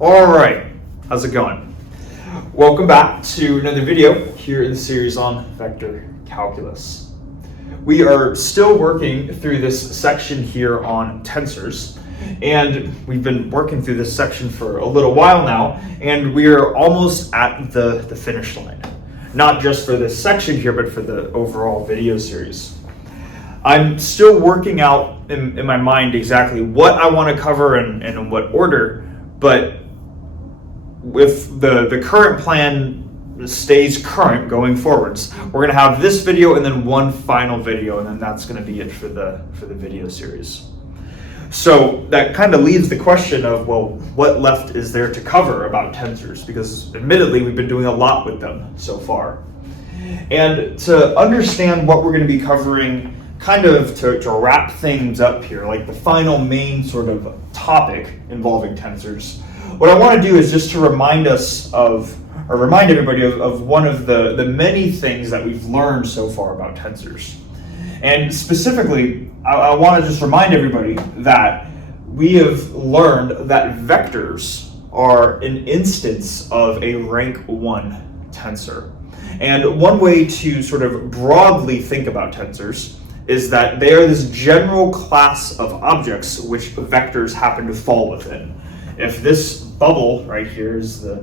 All right, how's it going? Welcome back to another video here in the series on vector calculus. We are still working through this section here on tensors, and we've been working through this section for a little while now, and we are almost at the finish line. Not just for this section here, but for the overall video series. I'm still working out in my mind exactly what I want to cover and in what order, but if the current plan stays current going forwards, we're going to have this video and then one final video, and then that's going to be it for the video series. So that kind of leaves the question of, well, what left is there to cover about tensors? Because admittedly, we've been doing a lot with them so far. And to understand what we're going to be covering, kind of to wrap things up here, like the final main sort of topic involving tensors, what I want to do is just to remind everybody of one of the many things that we've learned so far about tensors. And specifically, I want to just remind everybody that we have learned that vectors are an instance of a rank 1 tensor. And one way to sort of broadly think about tensors is that they are this general class of objects which vectors happen to fall within. If this bubble right here is the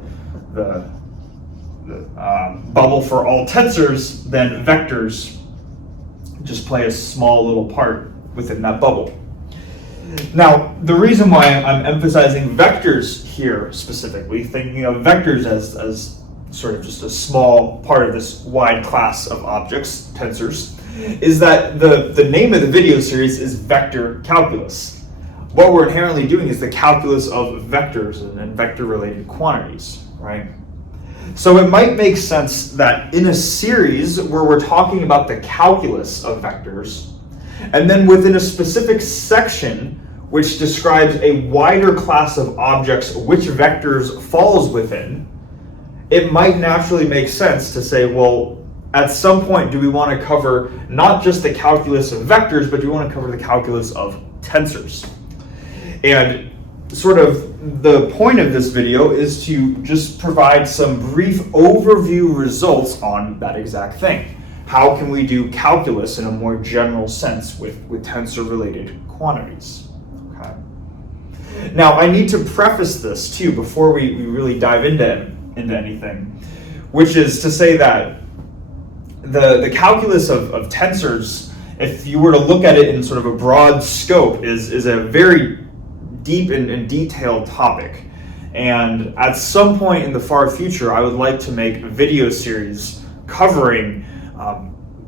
bubble for all tensors, then vectors just play a small little part within that bubble. Now, the reason why I'm emphasizing vectors here specifically, thinking of vectors as sort of just a small part of this wide class of objects, tensors, is that the name of the video series is vector calculus. What we're inherently doing is the calculus of vectors and vector-related quantities, right? So it might make sense that in a series where we're talking about the calculus of vectors, and then within a specific section which describes a wider class of objects which vectors falls within, it might naturally make sense to say, well, at some point do we want to cover not just the calculus of vectors, but do we want to cover the calculus of tensors? And sort of the point of this video is to just provide some brief overview results on that exact thing. How can we do calculus in a more general sense with tensor-related quantities? Okay. Now, I need to preface this too before we really dive into anything, which is to say that the calculus of tensors, if you were to look at it in sort of a broad scope, is a very deep and detailed topic. And at some point in the far future, I would like to make a video series covering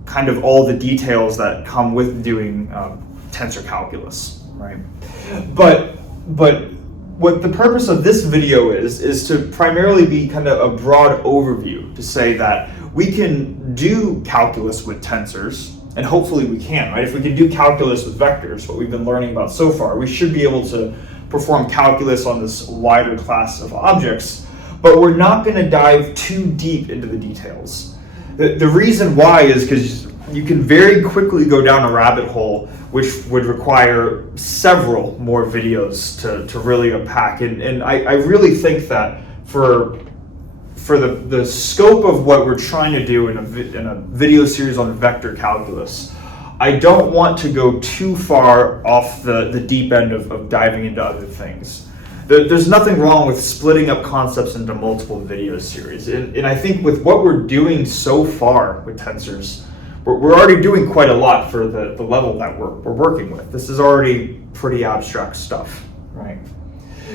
kind of all the details that come with doing tensor calculus, right? But what the purpose of this video is to primarily be kind of a broad overview, to say that we can do calculus with tensors, and hopefully we can, right? If we can do calculus with vectors, what we've been learning about so far, we should be able to perform calculus on this wider class of objects, but we're not going to dive too deep into the details. The reason why is because you can very quickly go down a rabbit hole which would require several more videos to really unpack. And I really think that for the scope of what we're trying to do in a video series on vector calculus, I don't want to go too far off the deep end of diving into other things. There's nothing wrong with splitting up concepts into multiple video series. And I think with what we're doing so far with tensors, we're already doing quite a lot for the level that we're working with. This is already pretty abstract stuff, right?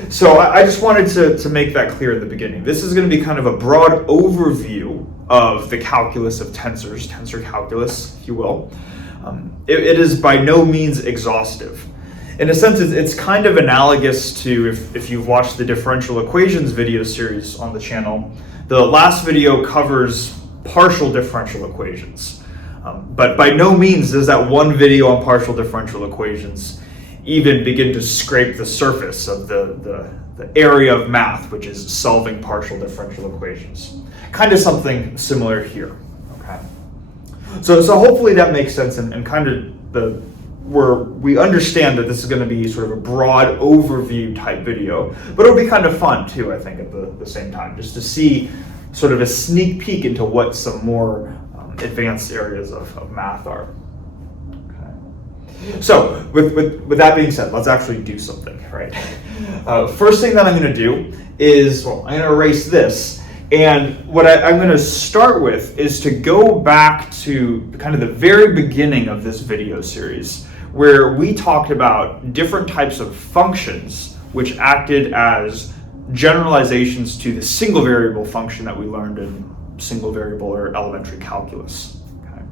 So I just wanted to make that clear at the beginning. This is going to be kind of a broad overview of the calculus of tensors, tensor calculus, if you will. It is by no means exhaustive. In a sense, it's kind of analogous to if you've watched the differential equations video series on the channel. The last video covers partial differential equations. But by no means does that one video on partial differential equations even begin to scrape the surface of the area of math, which is solving partial differential equations. Kind of something similar here. Okay. So hopefully that makes sense and kind of we understand that this is going to be sort of a broad overview type video, but it'll be kind of fun too, I think, at the same time, just to see sort of a sneak peek into what some more advanced areas of math are. Okay. So with that being said, let's actually do something, right? First thing that I'm going to do is, I'm going to erase this. And what I'm going to start with is to go back to kind of the very beginning of this video series, where we talked about different types of functions which acted as generalizations to the single variable function that we learned in single variable or elementary calculus. Okay.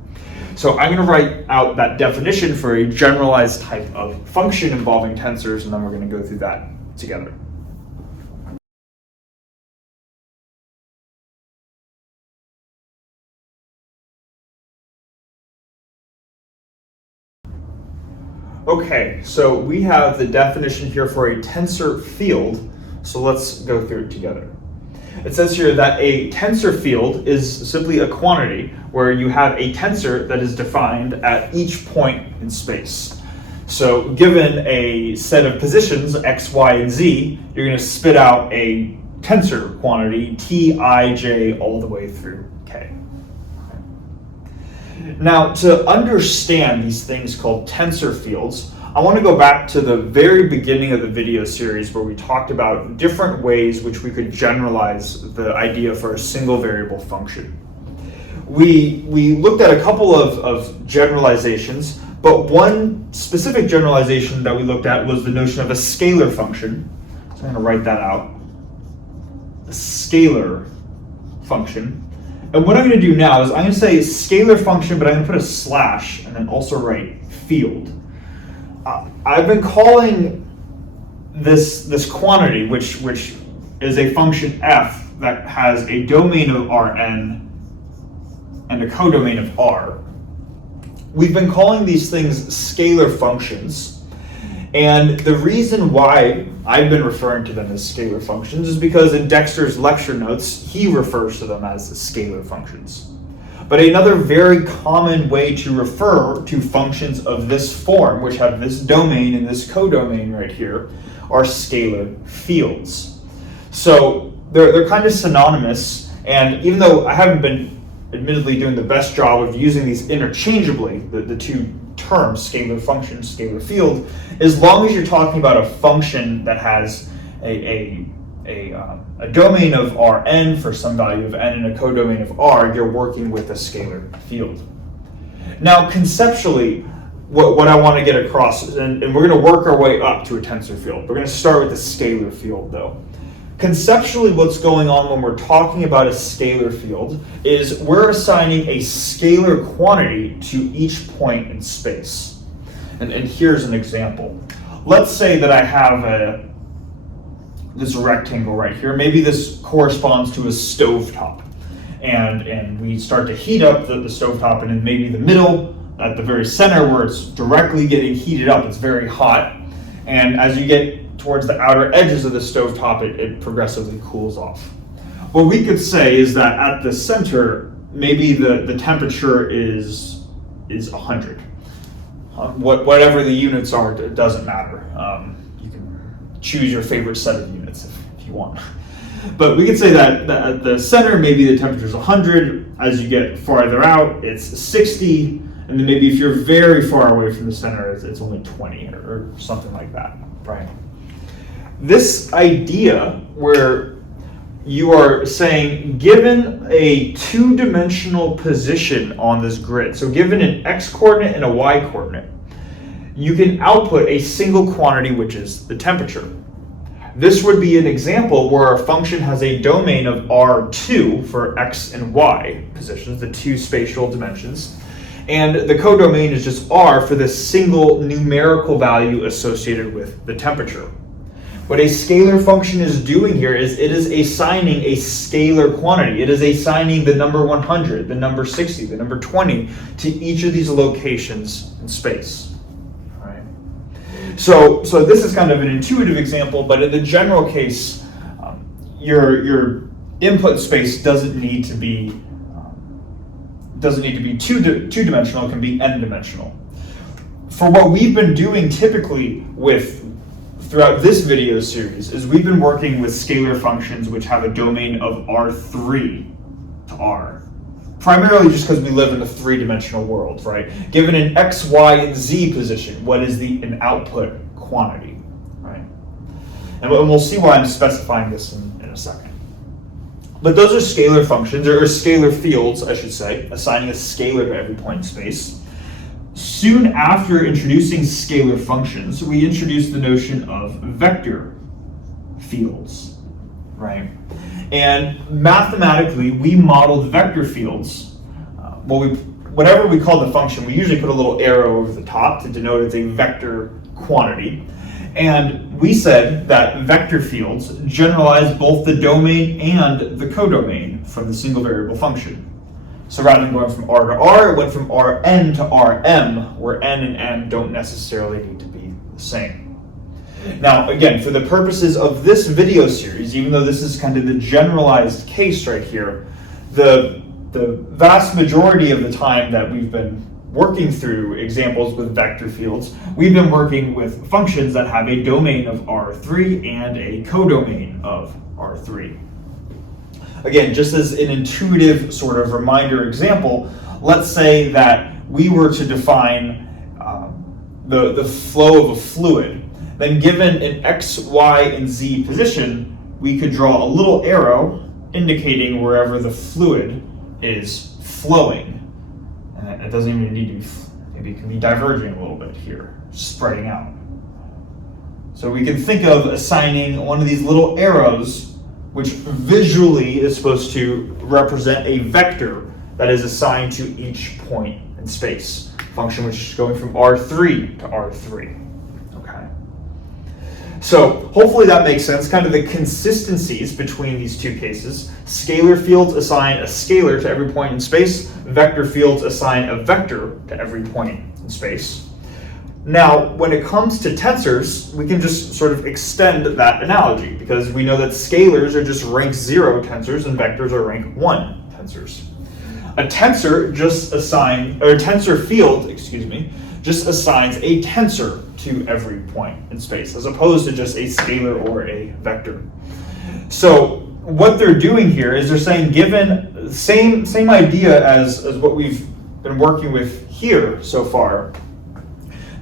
So I'm going to write out that definition for a generalized type of function involving tensors, and then we're going to go through that together. Okay, so we have the definition here for a tensor field, so let's go through it together. It says here that a tensor field is simply a quantity where you have a tensor that is defined at each point in space. So given a set of positions, x, y, and z, you're going to spit out a tensor quantity, t, I, j, all the way through k. Now, to understand these things called tensor fields, I want to go back to the very beginning of the video series where we talked about different ways which we could generalize the idea for a single variable function. We looked at a couple of generalizations, but one specific generalization that we looked at was the notion of a scalar function. So I'm going to write that out. A scalar function. And what I'm going to do now is I'm going to say scalar function, but I'm going to put a slash and then also write field. I've been calling this quantity, which is a function f that has a domain of Rn and a codomain of R. We've been calling these things scalar functions. And the reason why I've been referring to them as scalar functions is because in Dexter's lecture notes, he refers to them as scalar functions. But another very common way to refer to functions of this form, which have this domain and this codomain right here, are scalar fields. So they're kind of synonymous, and even though I haven't been admittedly doing the best job of using these interchangeably, the two terms, scalar function, scalar field, as long as you're talking about a function that has a domain of Rn for some value of n and a codomain of R, you're working with a scalar field. Now, conceptually, what I want to get across, and we're going to work our way up to a tensor field. We're going to start with a scalar field, though. Conceptually, what's going on when we're talking about a scalar field is we're assigning a scalar quantity to each point in space. And here's an example. Let's say that I have this rectangle right here. Maybe this corresponds to a stovetop. And we start to heat up the stovetop, and in maybe the middle, at the very center where it's directly getting heated up, it's very hot. And as you get towards the outer edges of the stovetop, it progressively cools off. What we could say is that at the center, maybe the temperature is 100. Whatever the units are, it doesn't matter. You can choose your favorite set of units if you want. But we could say that at the center, maybe the temperature is 100. As you get farther out, it's 60. And then maybe if you're very far away from the center, it's only 20 or something like that, right? This idea where you are saying, given a two-dimensional position on this grid, so given an x-coordinate and a y-coordinate, you can output a single quantity, which is the temperature. This would be an example where our function has a domain of R2 for x and y positions, the two spatial dimensions, and the codomain is just R for this single numerical value associated with the temperature. What a scalar function is doing here is it is assigning a scalar quantity. It is assigning the number 100, the number 60, the number 20 to each of these locations in space. All right. So this is kind of an intuitive example, but in the general case, your input space doesn't need to be two-dimensional. It can be n-dimensional. for what we've been doing typically throughout this video series is we've been working with scalar functions which have a domain of R3 to R. Primarily just because we live in a three-dimensional world, right? Given an X, Y, and Z position, what is an output quantity, right? And we'll see why I'm specifying this in a second. But those are scalar functions, or scalar fields, I should say, assigning a scalar to every point in space. Soon after introducing scalar functions, we introduced the notion of vector fields, right? And mathematically, we modeled vector fields. Whatever we call the function, we usually put a little arrow over the top to denote it's a vector quantity. And we said that vector fields generalize both the domain and the codomain from the single variable function. So rather than going from R to R, it went from Rn to Rm, where n and m don't necessarily need to be the same. Now, again, for the purposes of this video series, even though this is kind of the generalized case right here, the vast majority of the time that we've been working through examples with vector fields, we've been working with functions that have a domain of R3 and a codomain of R3. Again, just as an intuitive sort of reminder example, let's say that we were to define the flow of a fluid. Then given an X, Y, and Z position, we could draw a little arrow indicating wherever the fluid is flowing. And it doesn't even need to be, maybe it can be diverging a little bit here, spreading out. So we can think of assigning one of these little arrows, which visually is supposed to represent a vector that is assigned to each point in space. Function which is going from R3 to R3. Okay. So hopefully that makes sense, kind of the consistencies between these two cases. Scalar fields assign a scalar to every point in space. Vector fields assign a vector to every point in space. Now, when it comes to tensors, we can just sort of extend that analogy because we know that scalars are just rank 0 tensors and vectors are rank 1 tensors. A tensor tensor field, just assigns a tensor to every point in space, as opposed to just a scalar or a vector. So what they're doing here is they're saying, given same idea as what we've been working with here so far,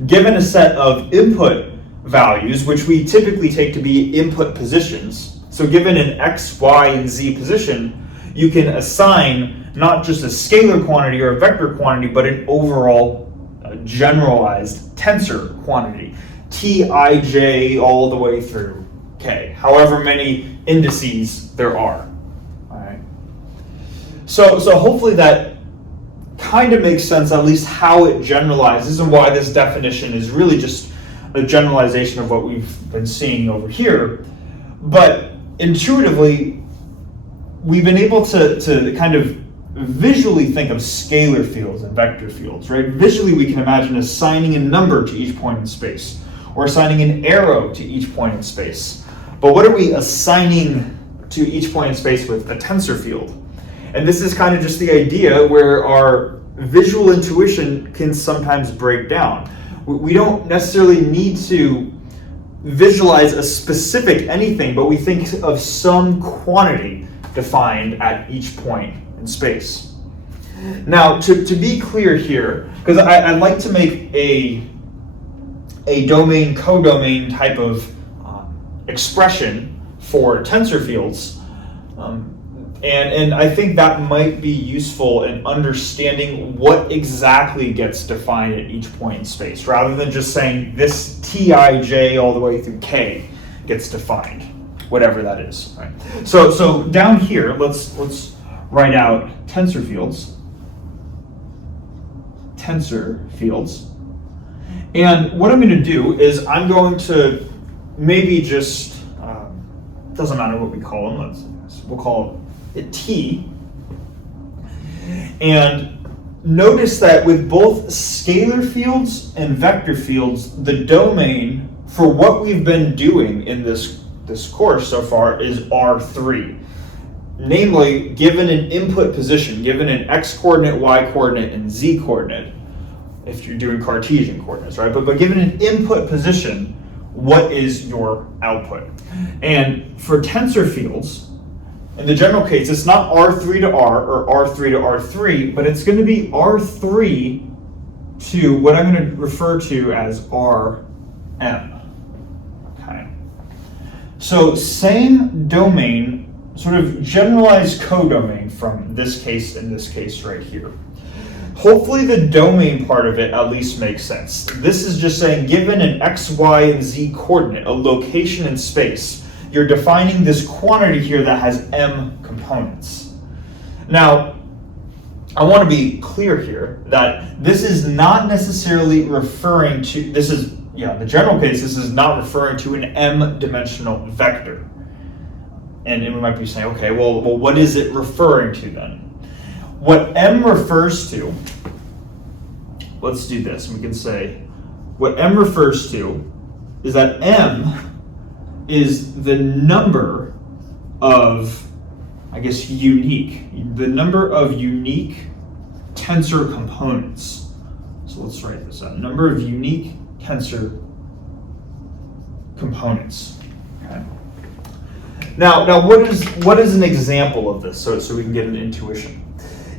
given a set of input values, which we typically take to be input positions, so given an X, Y, and Z position, you can assign not just a scalar quantity or a vector quantity, but an overall generalized tensor quantity, Tij all the way through K, however many indices there are. All right. So hopefully that kind of makes sense, at least how it generalizes and why this definition is really just a generalization of what we've been seeing over here. But intuitively, we've been able to kind of visually think of scalar fields and vector fields, right? Visually, we can imagine assigning a number to each point in space or assigning an arrow to each point in space. But what are we assigning to each point in space with a tensor field? And this is kind of just the idea where our visual intuition can sometimes break down. We don't necessarily need to visualize a specific anything, but we think of some quantity defined at each point in space. Now, to be clear here, because I'd like to make a domain, codomain type of expression for tensor fields, and I think that might be useful in understanding what exactly gets defined at each point in space, rather than just saying this Tij all the way through K gets defined, whatever that is. Right? So down here, let's write out tensor fields. And what I'm going to do is I'm going to maybe just, doesn't matter what we call them, we'll call it T. And notice that with both scalar fields and vector fields, the domain for what we've been doing in this course so far is R3. Namely, given an input position, given an X coordinate, Y coordinate, and Z coordinate, if you're doing Cartesian coordinates, right? But given an input position, what is your output? And for tensor fields, in the general case, it's not R3 to R or R3 to R3, but it's going to be R3 to what I'm going to refer to as Rm. Okay. So same domain, sort of generalized codomain from this case and this case right here. Hopefully the domain part of it at least makes sense. This is just saying given an x, y, and z coordinate, a location in space, you're defining this quantity here that has m components. Now, I want to be clear here that this is not necessarily referring to, this is, in the general case, this is not referring to an m-dimensional vector. And we might be saying, okay, well, what is it referring to then? What m refers to, let's do this, and we can say, what m refers to is that m is the number of, I guess, the number of unique tensor components. So let's write this out. Number of unique tensor components. Okay. Now what is an example of this? So we can get an intuition.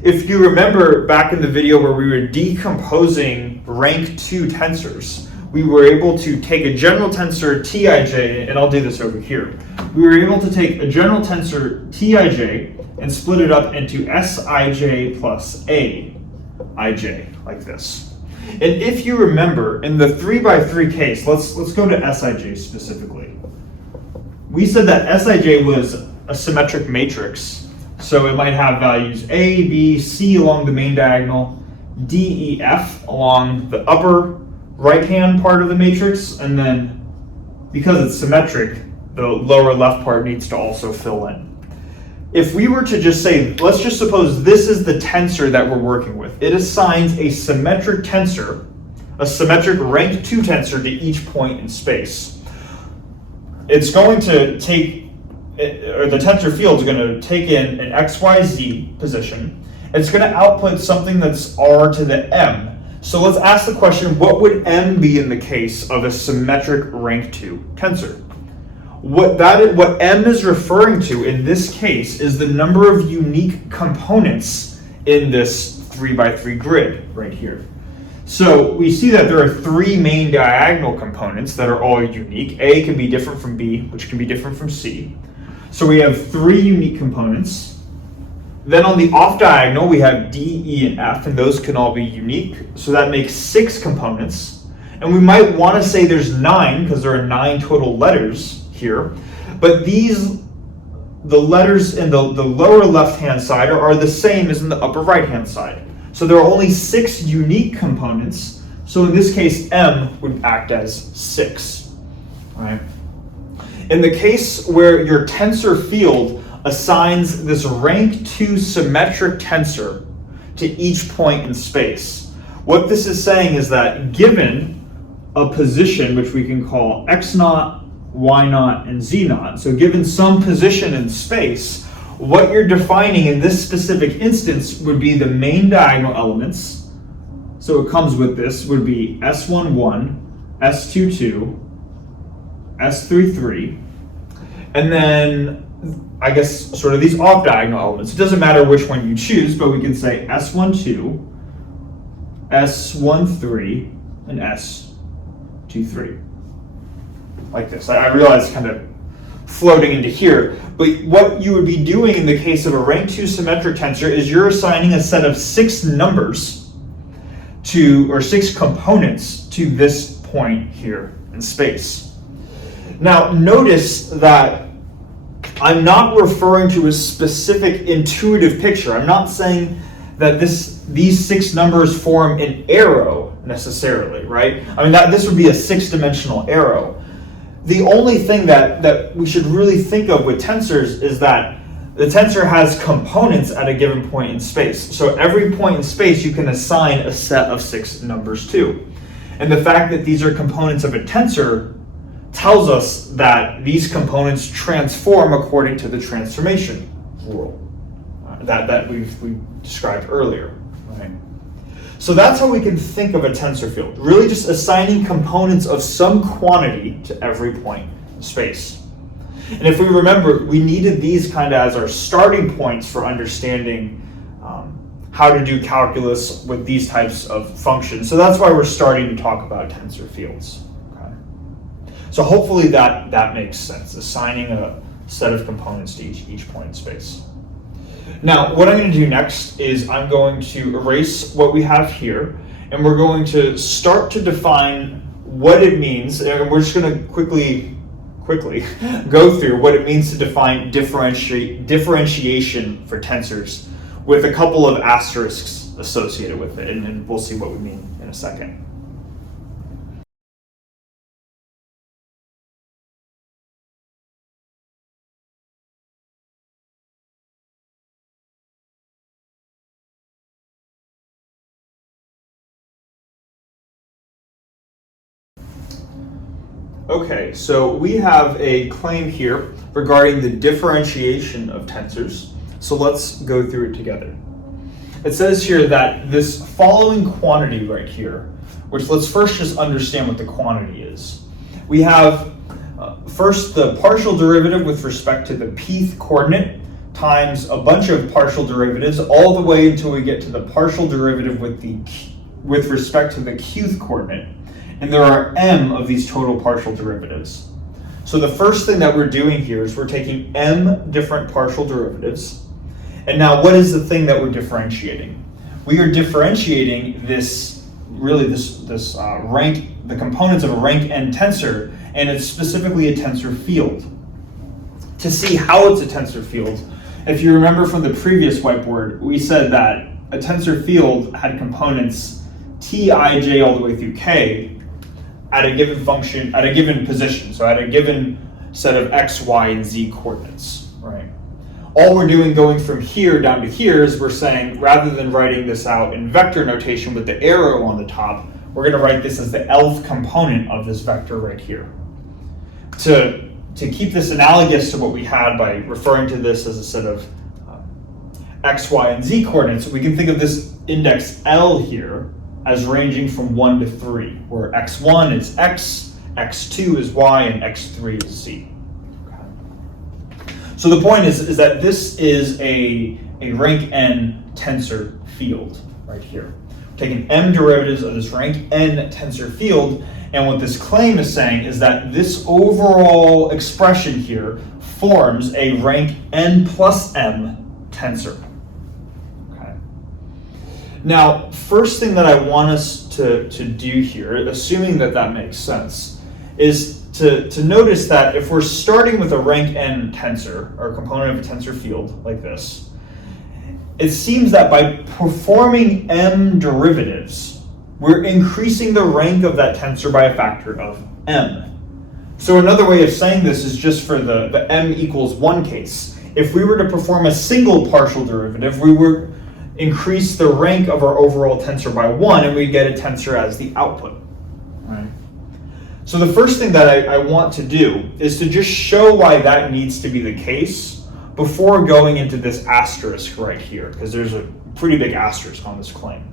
If you remember back in the video where we were decomposing rank 2 tensors, we were able to take a general tensor Tij, and I'll do this over here. We were able to take a general tensor Tij and split it up into Sij plus Aij, like this. And if you remember, in the 3x3 case, let's go to Sij specifically. We said that Sij was a symmetric matrix, so it might have values A, B, C along the main diagonal, D, E, F along the upper right-hand part of the matrix, and then because it's symmetric, the lower left part needs to also fill in. If we were to just say, let's just suppose this is the tensor that we're working with. It assigns a symmetric tensor, a symmetric rank 2 tensor to each point in space. It's going to take, or the tensor field is going to take in an XYZ position. It's going to output something that's R to the M. So let's ask the question, what would m be in the case of a symmetric rank 2 tensor? What m is referring to in this case is the number of unique components in this 3x3 grid right here. So we see that there are 3 main diagonal components that are all unique. A can be different from B, which can be different from C. So we have 3 unique components. Then on the off diagonal, we have D, E, and F, and those can all be unique. So that makes 6 components. And we might want to say there's 9, because there are 9 total letters here. But the letters in the lower left-hand side are the same as in the upper right-hand side. So there are only 6 unique components. So in this case, M would act as 6. All right. In the case where your tensor field assigns this rank 2 symmetric tensor to each point in space, what this is saying is that given a position, which we can call x0, y0, and z0, so given some position in space, what you're defining in this specific instance would be the main diagonal elements. So it comes with this, would be S11, S22, S33, and then I guess sort of these off diagonal elements. It doesn't matter which one you choose, but we can say S12, S13, and S23. Like this. I realize it's kind of floating into here, but what you would be doing in the case of a rank 2 symmetric tensor is you're assigning a set of 6 numbers to, or 6 components to this point here in space. Now notice that I'm not referring to a specific intuitive picture. I'm not saying that these 6 numbers form an arrow necessarily, right? I mean, this would be a 6-dimensional arrow. The only thing that we should really think of with tensors is that the tensor has components at a given point in space. So every point in space you can assign a set of 6 numbers to. And the fact that these are components of a tensor tells us that these components transform according to the transformation rule that we described earlier. Right? So that's how we can think of a tensor field, really just assigning components of some quantity to every point in space. And if we remember, we needed these kind of as our starting points for understanding how to do calculus with these types of functions. So that's why we're starting to talk about tensor fields. Okay? So hopefully that makes sense, assigning a set of components to each point in space. Now, what I'm going to do next is I'm going to erase what we have here, and we're going to start to define what it means, and we're just going to quickly go through what it means to define differentiation for tensors with a couple of asterisks associated with it, and we'll see what we mean in a second. Okay, so we have a claim here regarding the differentiation of tensors. So let's go through it together. It says here that this following quantity right here, which let's first just understand what the quantity is. We have first the partial derivative with respect to the pth coordinate times a bunch of partial derivatives all the way until we get to the partial derivative with respect to the qth coordinate. And there are m of these total partial derivatives. So the first thing that we're doing here is we're taking m different partial derivatives. And now what is the thing that we're differentiating? We are differentiating the components of a rank n tensor, and it's specifically a tensor field. To see how it's a tensor field, if you remember from the previous whiteboard, we said that a tensor field had components t, I, j all the way through k at a given function, at a given position, so at a given set of x, y, and z coordinates, right? All we're doing going from here down to here is we're saying, rather than writing this out in vector notation with the arrow on the top, we're going to write this as the lth component of this vector right here. To keep this analogous to what we had by referring to this as a set of x, y, and z coordinates, we can think of this index L here as ranging from 1 to 3, where x1 is x, x2 is y, and x3 is z. So the point is that this is a rank n tensor field right here. We're taking m derivatives of this rank n tensor field, and what this claim is saying is that this overall expression here forms a rank n plus m tensor. Okay. Now, first thing that I want us to do here, assuming that makes sense, is to notice that if we're starting with a rank n tensor, or a component of a tensor field like this, it seems that by performing m derivatives, we're increasing the rank of that tensor by a factor of m. So another way of saying this is just for the m equals 1 case. If we were to perform a single partial derivative, we would increase the rank of our overall tensor by 1, and we get a tensor as the output. Right? So the first thing that I want to do is to just show why that needs to be the case before going into this asterisk right here, because there's a pretty big asterisk on this claim.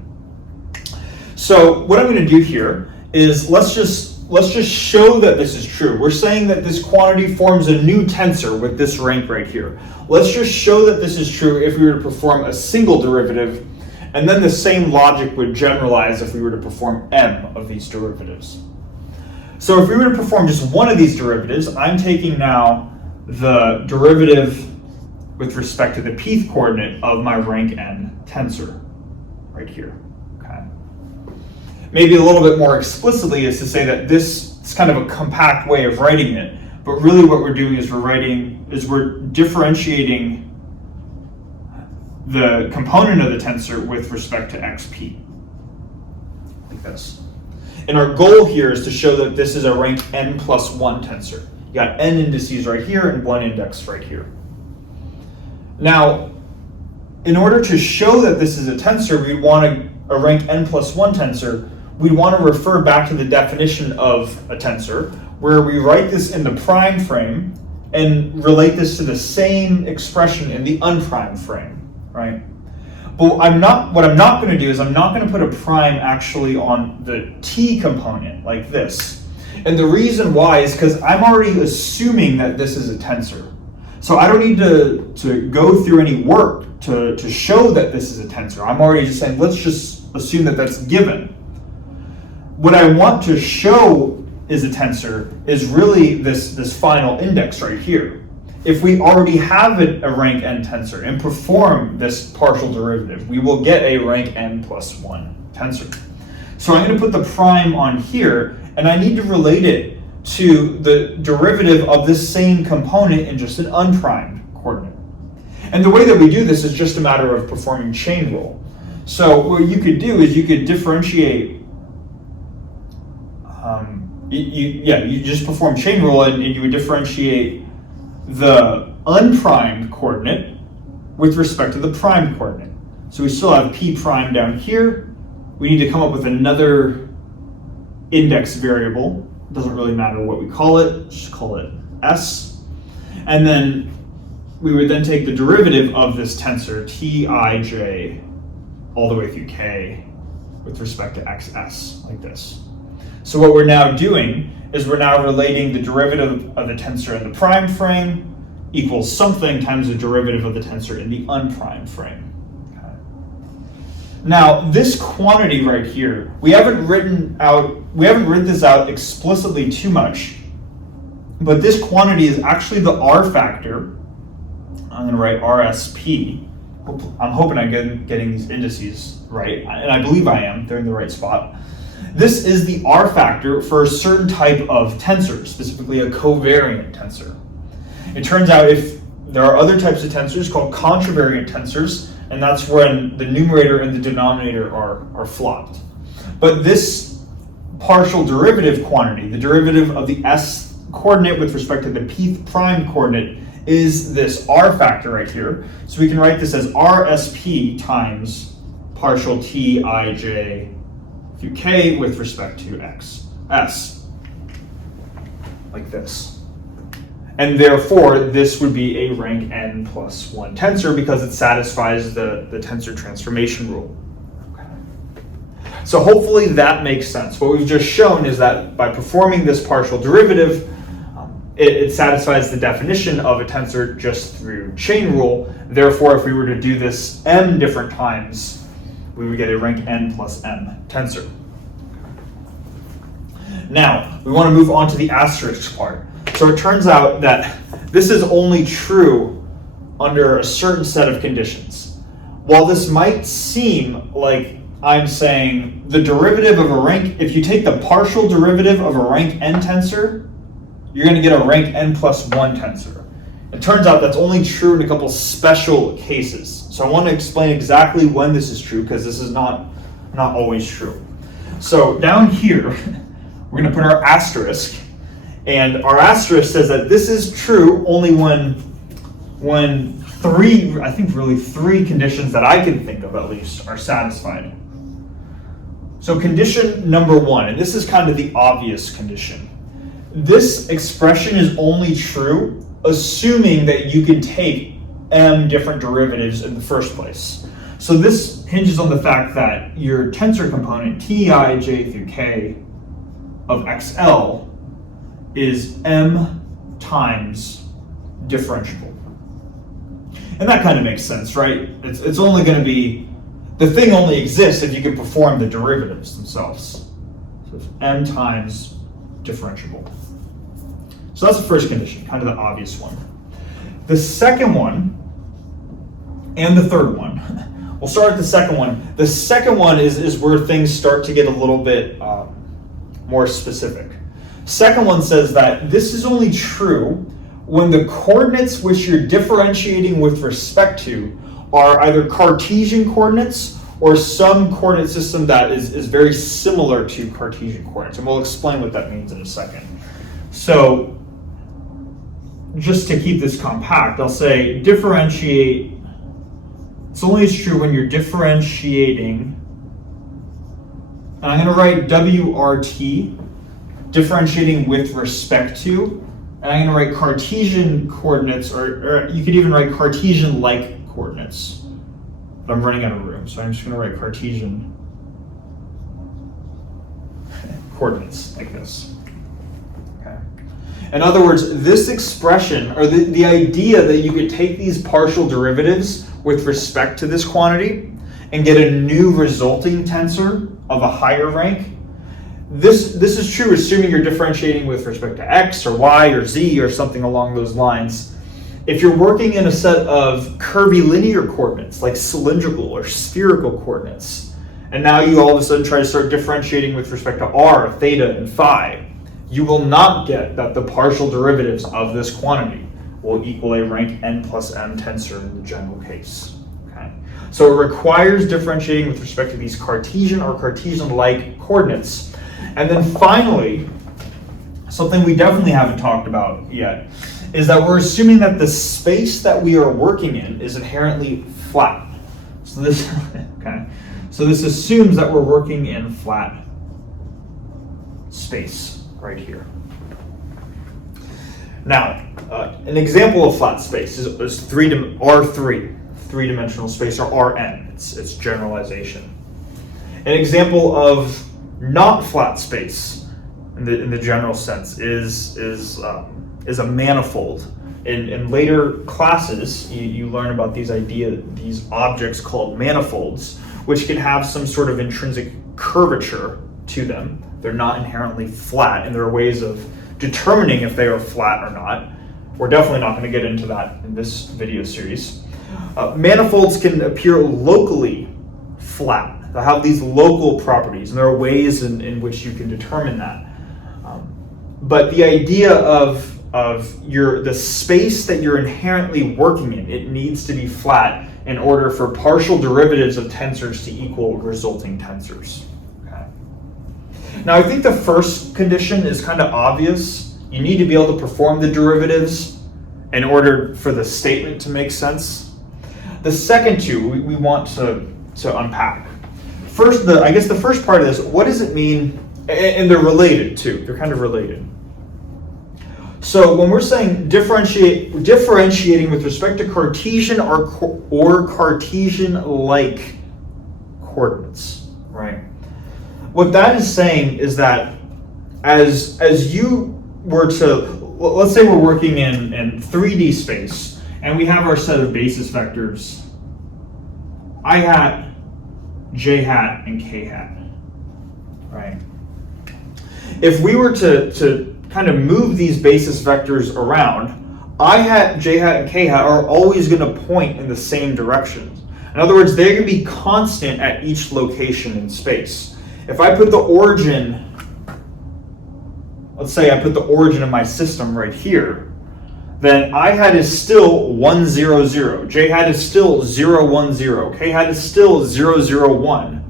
So what I'm going to do here is let's just show that this is true. We're saying that this quantity forms a new tensor with this rank right here. Let's just show that this is true if we were to perform a single derivative, and then the same logic would generalize if we were to perform m of these derivatives. So if we were to perform just one of these derivatives, I'm taking now the derivative with respect to the pth coordinate of my rank n tensor right here. Okay. Maybe a little bit more explicitly is to say that this is kind of a compact way of writing it, but really what we're doing is we're differentiating the component of the tensor with respect to xp, like this. And our goal here is to show that this is a rank n plus 1 tensor. You got n indices right here and 1 index right here. Now, in order to show that this is a tensor, we want a rank n plus 1 tensor, we want to refer back to the definition of a tensor, where we write this in the prime frame and relate this to the same expression in the unprime frame, right? But what I'm not going to do is I'm not going to put a prime actually on the t component like this. And the reason why is because I'm already assuming that this is a tensor. So I don't need to go through any work to show that this is a tensor. I'm already just saying, let's just assume that that's given. What I want to show is a tensor is really this final index right here. If we already have a rank n tensor and perform this partial derivative, we will get a rank n plus 1 tensor. So I'm going to put the prime on here, and I need to relate it to the derivative of this same component in just an unprimed coordinate. And the way that we do this is just a matter of performing chain rule. So what you could do is you could differentiate, you just perform chain rule and you would differentiate the unprimed coordinate with respect to the primed coordinate. So we still have p prime down here. We need to come up with another index variable. It doesn't really matter what we call it, just call it s. And then we would then take the derivative of this tensor tij all the way through k with respect to xs, like this. So what we're now doing is we're now relating the derivative of the tensor in the prime frame equals something times the derivative of the tensor in the unprimed frame. Okay. Now this quantity right here, we haven't written this out explicitly too much, but this quantity is actually the R factor. I'm going to write RSP. I'm hoping I'm getting these indices right, and I believe I am. They're in the right spot. This is the R factor for a certain type of tensor, specifically a covariant tensor. It turns out if there are other types of tensors called contravariant tensors, and that's when the numerator and the denominator are flopped. But this partial derivative quantity, the derivative of the s coordinate with respect to the p prime coordinate, is this R factor right here. So we can write this as RSP times partial Tij through k with respect to s, like this. And therefore, this would be a rank n plus 1 tensor because it satisfies the tensor transformation rule. Okay. So hopefully that makes sense. What we've just shown is that by performing this partial derivative, it satisfies the definition of a tensor just through chain rule. Therefore, if we were to do this m different times, we would get a rank n plus m tensor. Now, we want to move on to the asterisk part. So it turns out that this is only true under a certain set of conditions. While this might seem like I'm saying the derivative of a rank, if you take the partial derivative of a rank n tensor, you're going to get a rank n plus 1 tensor. It turns out that's only true in a couple special cases. So I want to explain exactly when this is true, because this is not always true. So down here, we're going to put our asterisk, and our asterisk says that this is true only when three conditions that I can think of at least are satisfied. So condition number 1, and this is kind of the obvious condition. This expression is only true assuming that you can take m different derivatives in the first place. So this hinges on the fact that your tensor component Tij through k of xl is m times differentiable. And that kind of makes sense, right? It's only going to be, the thing only exists if you can perform the derivatives themselves. So it's m times differentiable. So that's the first condition, kind of the obvious one. The second one and the third one. We'll start with the second one. The second one is where things start to get a little bit more specific. Second one says that this is only true when the coordinates which you're differentiating with respect to are either Cartesian coordinates or some coordinate system that is very similar to Cartesian coordinates. And we'll explain what that means in a second. So just to keep this compact, I'll say differentiate. It's only true when you're differentiating. And I'm going to write WRT, differentiating with respect to. And I'm going to write Cartesian coordinates, or you could even write Cartesian-like coordinates but I'm running out of room, so I'm just going to write Cartesian coordinates like this. Okay. In other words, this expression, or the idea that you could take these partial derivatives with respect to this quantity and get a new resulting tensor of a higher rank, this is true assuming you're differentiating with respect to x or y or z or something along those lines. If you're working in a set of curvilinear coordinates, like cylindrical or spherical coordinates, and now you all of a sudden try to start differentiating with respect to r, theta, and phi, you will not get that the partial derivatives of this quantity will equal a rank n plus m tensor in the general case. Okay? So it requires differentiating with respect to these Cartesian or Cartesian-like coordinates. And then finally, something we definitely haven't talked about yet, is that we're assuming that the space that we are working in is inherently flat. So this, okay. So this assumes that we're working in flat space right here. Now, an example of flat space is R3, three-dimensional space, or Rn. It's generalization. An example of not flat space in the general sense is a manifold. In later classes, you learn about these objects called manifolds, which can have some sort of intrinsic curvature to them. They're not inherently flat, and there are ways of determining if they are flat or not. We're definitely not going to get into that in this video series. Manifolds can appear locally flat. They have these local properties, and there are ways in which you can determine that. But the idea of the space that you're inherently working in, it needs to be flat in order for partial derivatives of tensors to equal resulting tensors. Okay. Now, I think the first condition is kind of obvious. You need to be able to perform the derivatives in order for the statement to make sense. The second two we want to unpack. First, I guess the first part of this, what does it mean? And they're related too. They're kind of related. So when we're saying differentiating with respect to Cartesian or Cartesian-like coordinates, right? What that is saying is that as you were to, let's say we're working in 3D space, and we have our set of basis vectors, I hat, j hat, and k hat, right? If we were to kind of move these basis vectors around, I hat, j hat, and k hat are always going to point in the same direction. In other words, they're going to be constant at each location in space. If I put the origin, let's say I put the origin of my system right here, then I hat is still 1, 0, 0. J hat is still 0, 1, 0. K hat is still 0, 0, 1.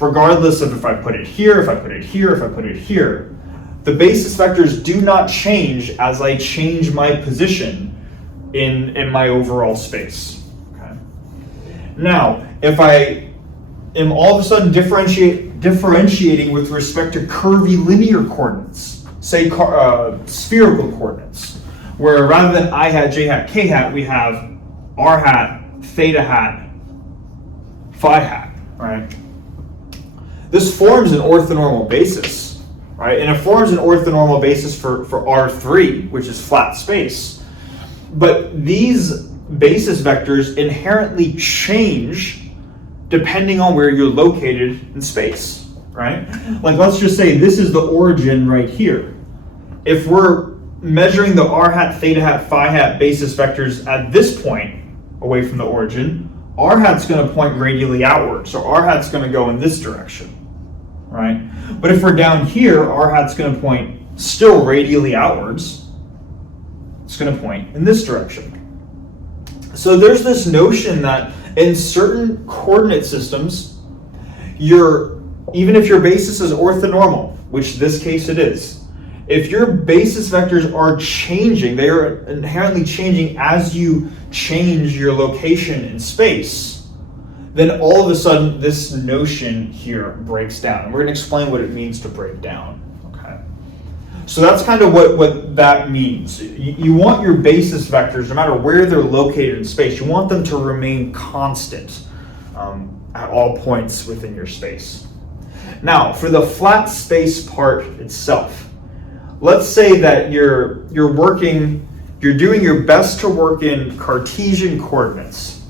Regardless of if I put it here, if I put it here, if I put it here. The basis vectors do not change as I change my position in my overall space. Okay. Now, if I am all of a sudden differentiating with respect to curvilinear coordinates, say spherical coordinates, where rather than I hat, j hat, k hat, we have r hat, theta hat, phi hat, right? This forms an orthonormal basis, right? And it forms an orthonormal basis for R3, which is flat space. But these basis vectors inherently change depending on where you're located in space, right? Like, let's just say this is the origin right here. If we're measuring the r hat, theta hat, phi hat basis vectors at this point away from the origin, r hat's going to point radially outward, so r hat's going to go in this direction, right? But if we're down here, r hat's going to point still radially outwards. It's going to point in this direction. So there's this notion that in certain coordinate systems, even if your basis is orthonormal, which this case it is, if your basis vectors are changing, they are inherently changing as you change your location in space, then all of a sudden this notion here breaks down. And we're going to explain what it means to break down. Okay. So that's kind of what that means. You want your basis vectors, no matter where they're located in space, you want them to remain constant at all points within your space. Now, for the flat space part itself, let's say that you're doing your best to work in Cartesian coordinates.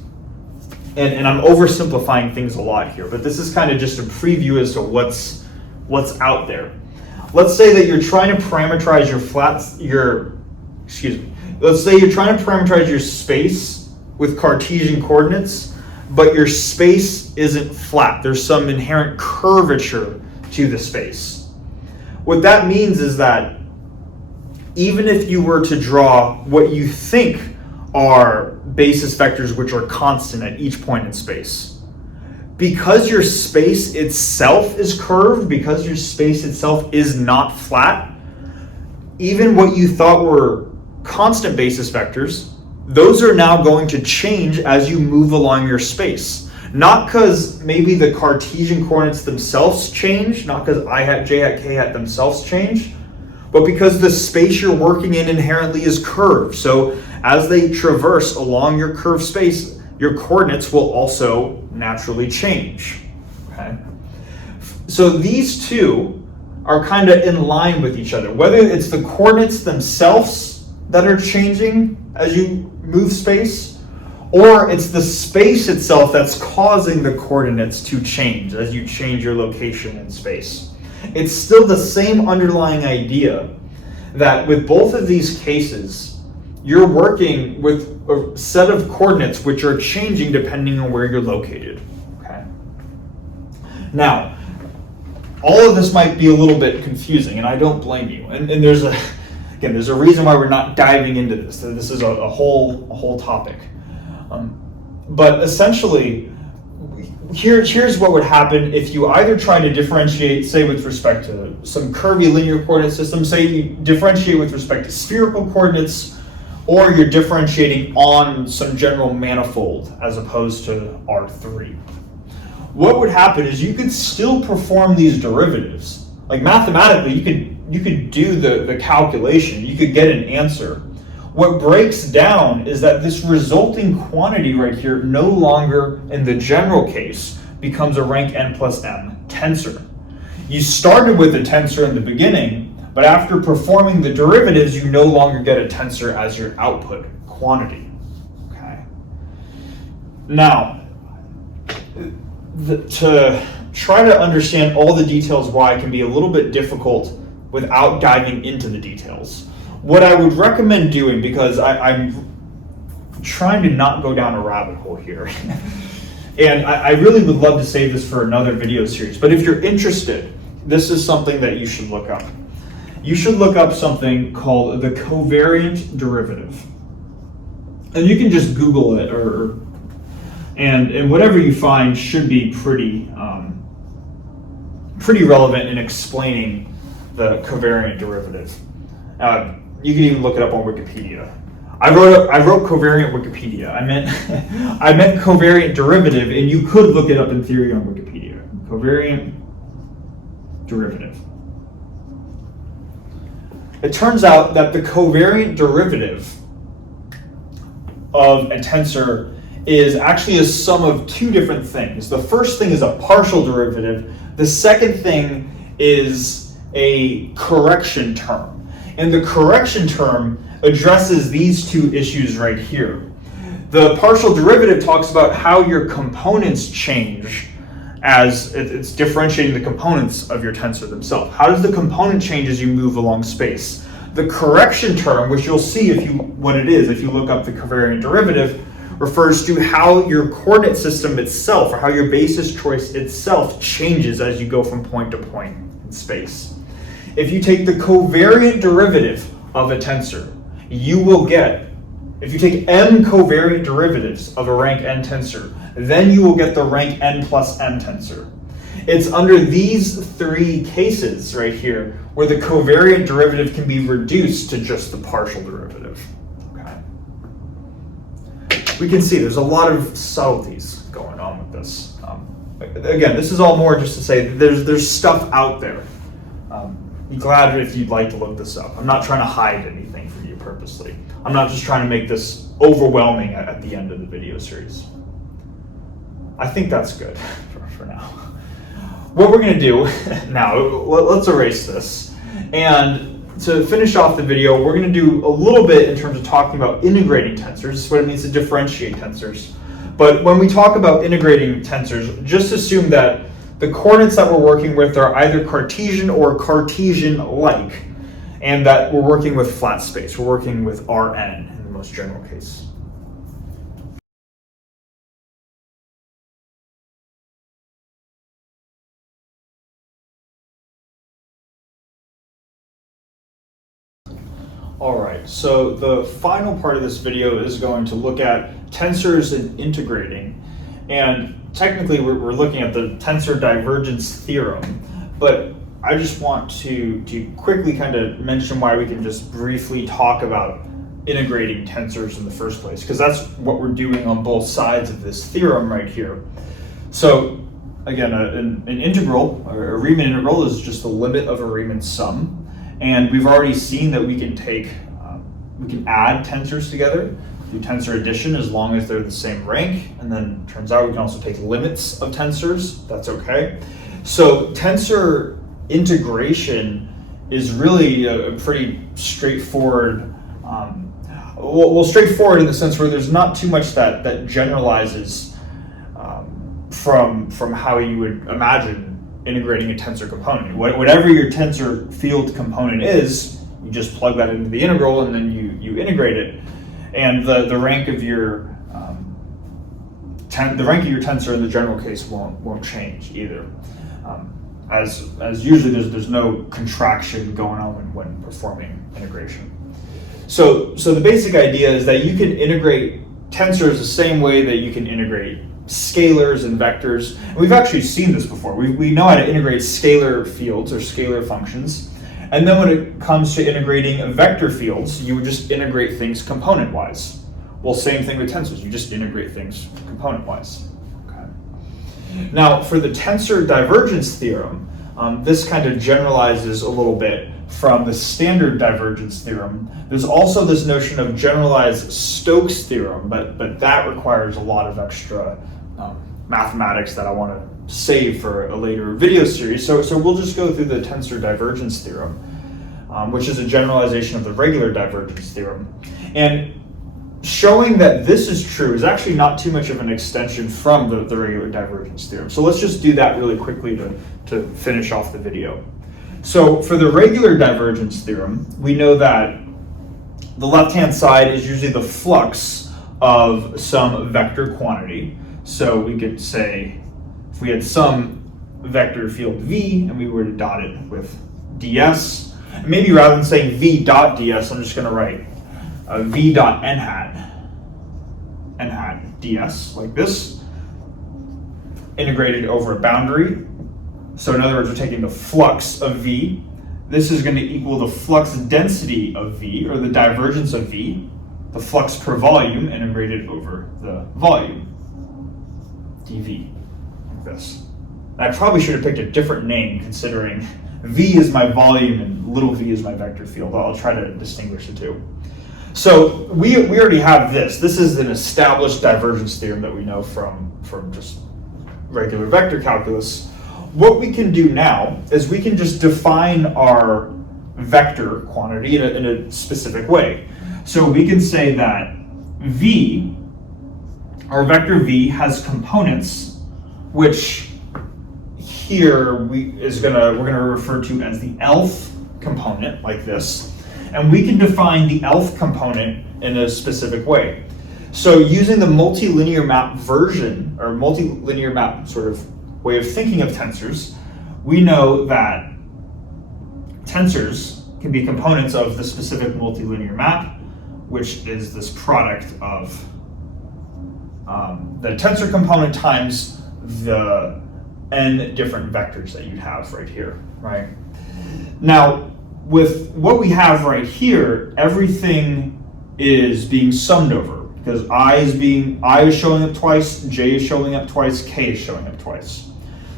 And I'm oversimplifying things a lot here, but this is kind of just a preview as to what's out there. Let's say that you're trying to parameterize let's say you're trying to parameterize your space with Cartesian coordinates, but your space isn't flat. There's some inherent curvature to the space. What that means is that even if you were to draw what you think are basis vectors which are constant at each point in space, because your space itself is curved, because your space itself is not flat, even what you thought were constant basis vectors, those are now going to change as you move along your space. Not because maybe the Cartesian coordinates themselves change, not because I hat, j hat, k hat themselves change, but because the space you're working in inherently is curved. So as they traverse along your curved space, your coordinates will also naturally change. Okay? So these two are kind of in line with each other. Whether it's the coordinates themselves that are changing as you move space, or it's the space itself that's causing the coordinates to change as you change your location in space. It's still the same underlying idea that with both of these cases, you're working with a set of coordinates which are changing depending on where you're located. Okay. Now, all of this might be a little bit confusing, and I don't blame you. And there's a reason why we're not diving into this. This is a whole topic. But essentially, here's what would happen if you either try to differentiate, say with respect to some curvy linear coordinate system, say you differentiate with respect to spherical coordinates, or you're differentiating on some general manifold as opposed to R3. What would happen is you could still perform these derivatives. Like mathematically, you could do the calculation, you could get an answer. What breaks down is that this resulting quantity right here no longer, in the general case, becomes a rank n plus m tensor. You started with a tensor in the beginning, but after performing the derivatives, you no longer get a tensor as your output quantity. Okay. Now, to try to understand all the details why it can be a little bit difficult without diving into the details, what I would recommend doing, because I'm trying to not go down a rabbit hole here, and I really would love to save this for another video series, but if you're interested, this is something that you should look up. You should look up something called the covariant derivative. And you can just Google it, and whatever you find should be pretty relevant in explaining the covariant derivative. You can even look it up on Wikipedia. I wrote covariant Wikipedia. I meant covariant derivative, and you could look it up in theory on Wikipedia. Covariant derivative. It turns out that the covariant derivative of a tensor is actually a sum of two different things. The first thing is a partial derivative. The second thing is a correction term. And the correction term addresses these two issues right here. The partial derivative talks about how your components change as it's differentiating the components of your tensor themselves. How does the component change as you move along space? The correction term, which you'll see what it is if you look up the covariant derivative, refers to how your coordinate system itself, or how your basis choice itself changes as you go from point to point in space. If you take the covariant derivative of a tensor, you will get, if you take m covariant derivatives of a rank n tensor, then you will get the rank n plus m tensor. It's under these three cases right here where the covariant derivative can be reduced to just the partial derivative. Okay. We can see there's a lot of subtleties going on with this. Again, this is all more just to say that there's stuff out there. Be glad if you'd like to look this up. I'm not trying to hide anything from you purposely. I'm not just trying to make this overwhelming at the end of the video series. I think that's good for now. What we're going to do now, let's erase this. And to finish off the video, we're going to do a little bit in terms of talking about integrating tensors. This is what it means to differentiate tensors. But when we talk about integrating tensors, just assume that the coordinates that we're working with are either Cartesian or Cartesian-like, and that we're working with flat space. We're working with Rn in the most general case. Alright, so the final part of this video is going to look at tensors and integrating. And technically we're looking at the tensor divergence theorem, but I just want to quickly kind of mention why we can just briefly talk about integrating tensors in the first place, because that's what we're doing on both sides of this theorem right here. So again, an integral, or a Riemann integral, is just the limit of a Riemann sum. And we've already seen that we can add tensors together, do tensor addition as long as they're the same rank, and then turns out we can also take limits of tensors. That's okay. So tensor integration is really a pretty straightforward, straightforward in the sense where there's not too much that generalizes from how you would imagine integrating a tensor component. Whatever your tensor field component is, you just plug that into the integral and then you integrate it. And the rank of your tensor in the general case won't change either. As usually there's no contraction going on when performing integration. So the basic idea is that you can integrate tensors the same way that you can integrate scalars and vectors. And we've actually seen this before. We know how to integrate scalar fields or scalar functions. And then when it comes to integrating vector fields, you would just integrate things component-wise. Well, same thing with tensors. You just integrate things component-wise. Okay. Now, for the tensor divergence theorem, this kind of generalizes a little bit from the standard divergence theorem. There's also this notion of generalized Stokes theorem, but that requires a lot of extra mathematics that I want to save for a later video series. So we'll just go through the tensor divergence theorem, which is a generalization of the regular divergence theorem. And showing that this is true is actually not too much of an extension from the regular divergence theorem. So let's just do that really quickly to finish off the video. So for the regular divergence theorem, we know that the left-hand side is usually the flux of some vector quantity. So we could say, if we had some vector field V and we were to dot it with ds, and maybe rather than saying V dot ds, I'm just going to write V dot n hat ds, like this, integrated over a boundary. So in other words, we're taking the flux of V. This is going to equal the flux density of V, or the divergence of V, the flux per volume integrated over the volume, dV, like this. And I probably should have picked a different name, considering V is my volume and little v is my vector field. I'll try to distinguish the two. So we already have this. This is an established divergence theorem that we know from just regular vector calculus. What we can do now is we can just define our vector quantity in a specific way. So we can say that V, our vector V, has components which here we're gonna refer to as the Lth component, like this. And we can define the Lth component in a specific way. So using the multilinear map version, or multilinear map sort of way of thinking of tensors, we know that tensors can be components of the specific multilinear map, which is this product of the tensor component times the n different vectors that you have right here, right? Now, with what we have right here, everything is being summed over, because I is showing up twice, J is showing up twice, K is showing up twice.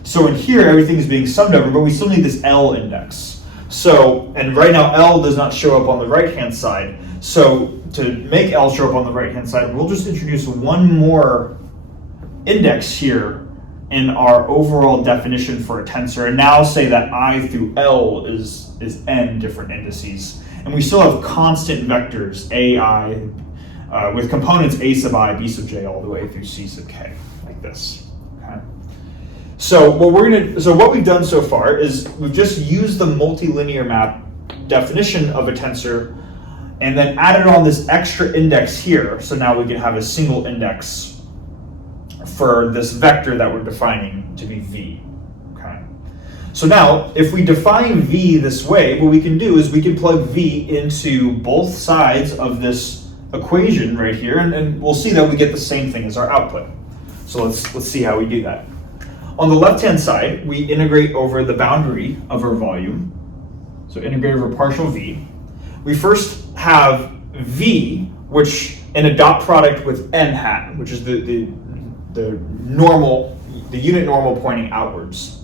So in here, everything is being summed over, but we still need this L index. So, and right now L does not show up on the right-hand side. So to make L show up on the right-hand side, we'll just introduce one more index here in our overall definition for a tensor, and now say that I through L is n different indices. And we still have constant vectors, ai, with components a sub I, b sub j, all the way through c sub k, like this. Okay? So what we've done so far is we've just used the multilinear map definition of a tensor and then added on this extra index here. So now we can have a single index for this vector that we're defining to be v. Okay. So now, if we define v this way, what we can do is we can plug v into both sides of this equation right here, and we'll see that we get the same thing as our output. So let's see how we do that. On the left-hand side, we integrate over the boundary of our volume. So integrate over partial v. We first have v, which in a dot product with n hat, which is the unit normal pointing outwards.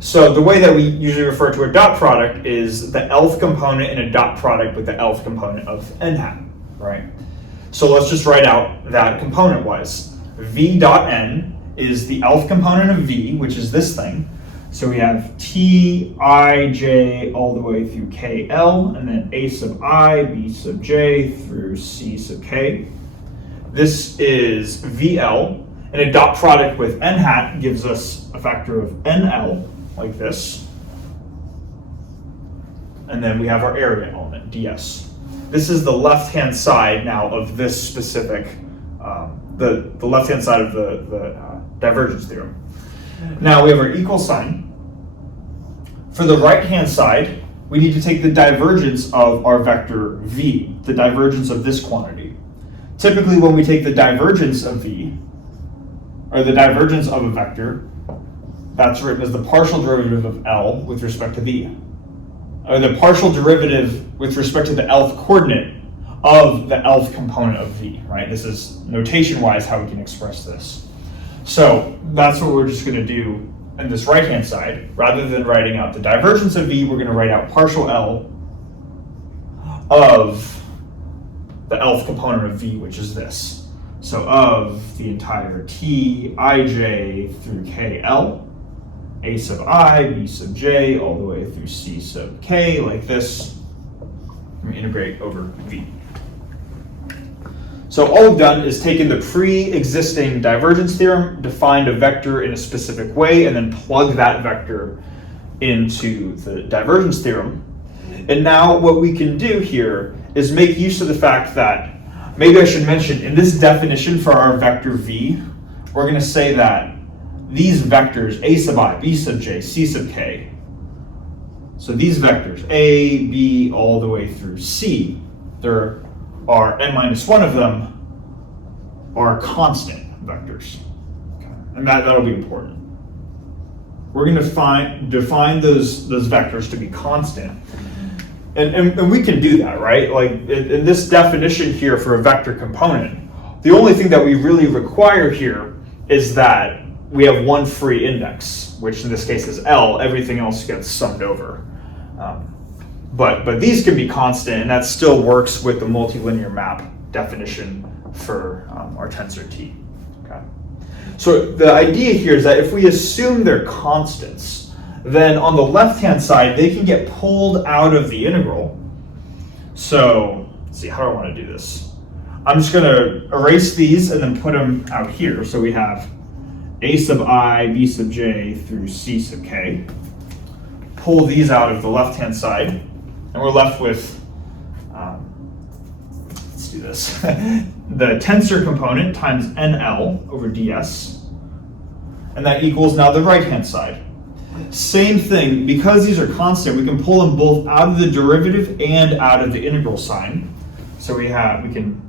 So the way that we usually refer to a dot product is the lth component in a dot product with the lth component of n hat, right? So let's just write out that component-wise. V dot n is the lth component of v, which is this thing. So we have t, I, j, all the way through k, l, and then a sub I, b sub j through c sub k. This is vl, and a dot product with n hat gives us a factor of nl, like this. And then we have our area element, ds. This is the left-hand side now of this specific, the left-hand side of the divergence theorem. Now we have our equal sign. For the right-hand side, we need to take the divergence of our vector v, the divergence of this quantity. Typically, when we take the divergence of v, or the divergence of a vector, that's written as the partial derivative of L with respect to v, or the partial derivative with respect to the lth coordinate of the lth component of v, right? This is notation-wise how we can express this. So that's what we're just going to do in this right-hand side. Rather than writing out the divergence of v, we're going to write out partial L of the lth component of v, which is this. So of the entire t, ij through kl, a sub I, b sub j, all the way through c sub k, like this. We integrate over v. So all we've done is taken the pre-existing divergence theorem, defined a vector in a specific way, and then plug that vector into the divergence theorem. And now what we can do here is make use of the fact that, maybe I should mention, in this definition for our vector v, we're going to say that these vectors, a sub I, b sub j, c sub k, so these vectors, a, b, all the way through c, there are n minus 1 of them are constant vectors. Okay. And that'll be important. We're going to define those vectors to be constant. And we can do that, right? Like in this definition here for a vector component, the only thing that we really require here is that we have one free index, which in this case is L. Everything else gets summed over. But these can be constant, and that still works with the multilinear map definition for our tensor T. Okay. So the idea here is that if we assume they're constants, then on the left-hand side, they can get pulled out of the integral. So let's see, how do I want to do this? I'm just going to erase these and then put them out here. So we have a sub I, b sub j through c sub k. Pull these out of the left-hand side, and we're left with, let's do this, the tensor component times nl over ds, and that equals now the right-hand side. Same thing, because these are constant, we can pull them both out of the derivative and out of the integral sign. So we can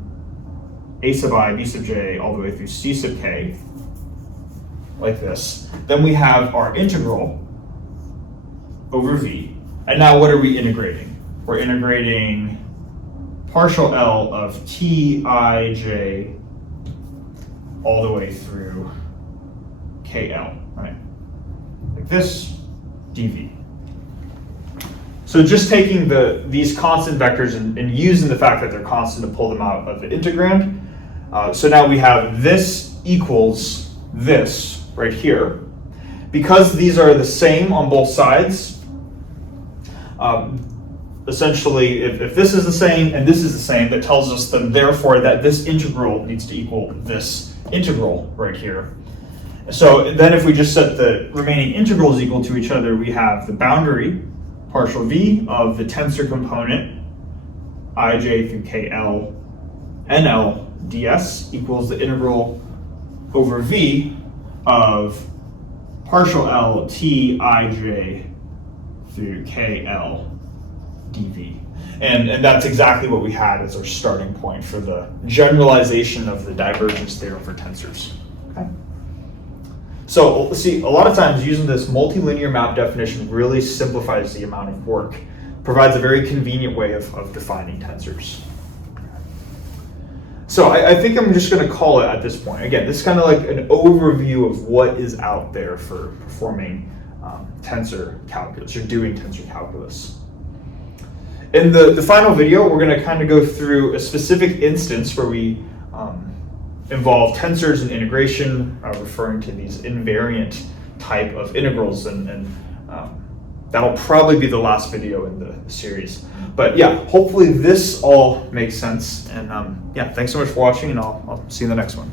a sub I, b sub j, all the way through c sub k, like this. Then we have our integral over v. And now what are we integrating? We're integrating partial L of t, I, j, all the way through kl, right? Like this, dv. So just taking these constant vectors and using the fact that they're constant to pull them out of the integrand. So now we have this equals this right here. Because these are the same on both sides, essentially, if this is the same and this is the same, that tells us then therefore that this integral needs to equal this integral right here. So then if we just set the remaining integrals equal to each other, we have the boundary, partial v, of the tensor component, ij through kl nl ds equals the integral over v of partial L T ij through KL dV. And that's exactly what we had as our starting point for the generalization of the divergence theorem for tensors. Okay. So see, a lot of times using this multilinear map definition really simplifies the amount of work, provides a very convenient way of defining tensors. So I think I'm just going to call it at this point. Again, this is kind of like an overview of what is out there for performing tensor calculus, or doing tensor calculus. In the final video, we're going to kind of go through a specific instance where we involve tensors and integration, referring to these invariant type of integrals, and that'll probably be the last video in the series. But yeah, hopefully this all makes sense. And yeah, thanks so much for watching, and I'll see you in the next one.